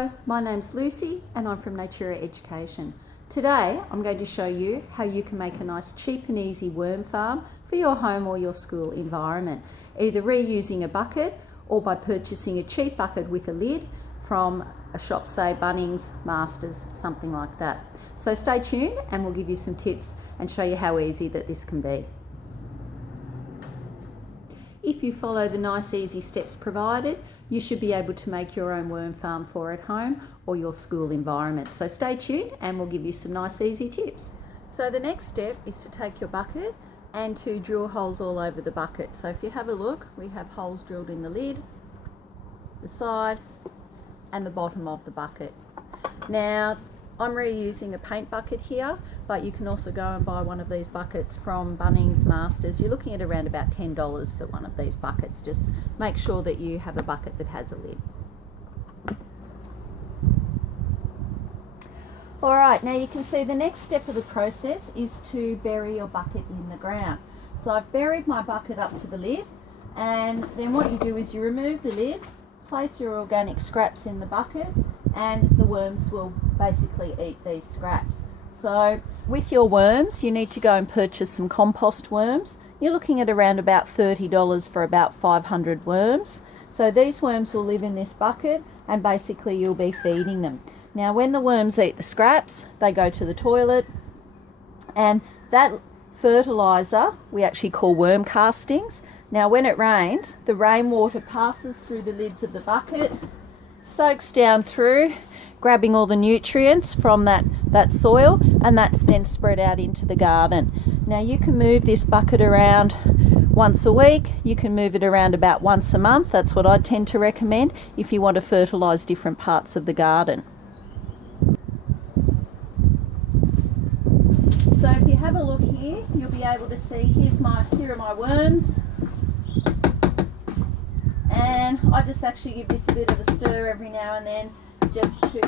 Hello, my name's Lucy and I'm from Natura Education. Today I'm going to show you how you can make a nice cheap and easy worm farm for your home or your school environment, either reusing a bucket or by purchasing a cheap bucket with a lid from a shop, say Bunnings, Masters, something like that. So stay tuned and we'll give you some tips and show you how easy that this can be. If you follow the nice easy steps provided, you should be able to make your own worm farm for at home or your school environment. So stay tuned and we'll give you some nice easy tips. So the next step is to take your bucket and to drill holes all over the bucket. So if you have a look, we have holes drilled in the lid, the side and the bottom of the bucket. Now I'm reusing a paint bucket here, but you can also go and buy one of these buckets from Bunnings, Masters. You're looking at around about $10 for one of these buckets. Just make sure that you have a bucket that has a lid. Alright, now you can see the next step of the process is to bury your bucket in the ground. So I've buried my bucket up to the lid, and then what you do is you remove the lid, place your organic scraps in the bucket, and the worms will basically eat these scraps. So with your worms, you need to go and purchase some compost worms. You're looking at around about $30 for about 500 worms. So these worms will live in this bucket and basically you'll be feeding them. Now when the worms eat the scraps, they go to the toilet, and that fertiliser we actually call worm castings. Now when it rains, the rainwater passes through the lids of the bucket, soaks down through, grabbing all the nutrients from that soil, and that's then spread out into the garden. Now you can move this bucket around once a week, you can move it around about once a month. That's what I tend to recommend if you want to fertilise different parts of the garden. So if you have a look here, you'll be able to see here are my worms. And I just actually give this a bit of a stir every now and then just to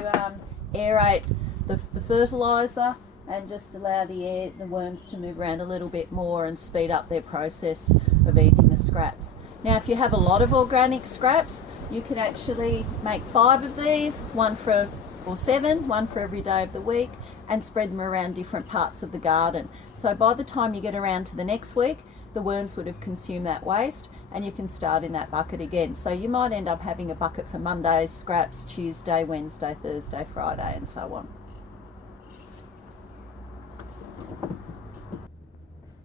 aerate the fertiliser and just allow the worms to move around a little bit more and speed up their process of eating the scraps. Now if you have a lot of organic scraps, you can actually make 5 of these, one for every day of the week, and spread them around different parts of the garden. So by the time you get around to the next week, the worms would have consumed that waste and you can start in that bucket again. So you might end up having a bucket for Monday's scraps, Tuesday, Wednesday, Thursday, Friday, and so on.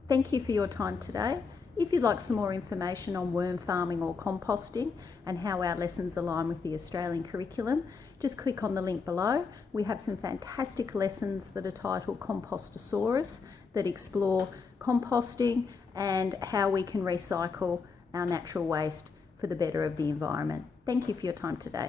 Thank you for your time today. If you'd like some more information on worm farming or composting and how our lessons align with the Australian curriculum, just click on the link below. We have some fantastic lessons that are titled Compostosaurus that explore composting and how we can recycle our natural waste for the better of the environment. Thank you for your time today.